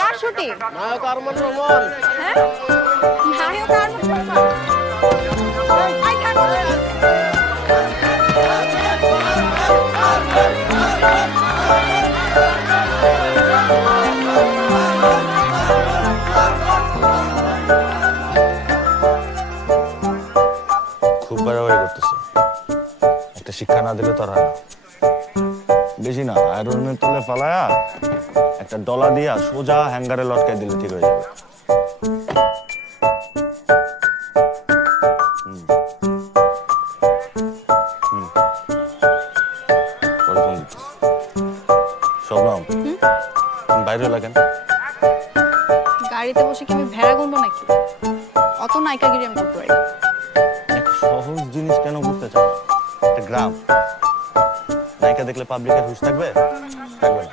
কার shooting? নায়ক আরমান রহমান। হ্যাঁ, নায়ক Arman Rahman. I থাক। খুব বাড়াবাড়ি করতেছে। একটা শিক্ষা না দিলে তো আর হয় না। বেশি না, আয়রনের তলে ফালায়া একটা ডলা দিয়া সোজা হ্যাঙ্গারে লটকাই দিলে ঠিক হয়ে যাবে। পরে ফোন দিতেছি। শবনম, তুমি বাইরে হলা কেন? গাড়িতে বসে কি আমি ভেড়া গুনবো নাকি? অত নায়িকাগিরি আমি করতে পারি না। একটা সহজ জিনিস কেন বুঝতে চাও না? একটা গ্রাম, নায়িকা দেখলে পাবলিকের হুঁশ থাকবে? থাকবে না।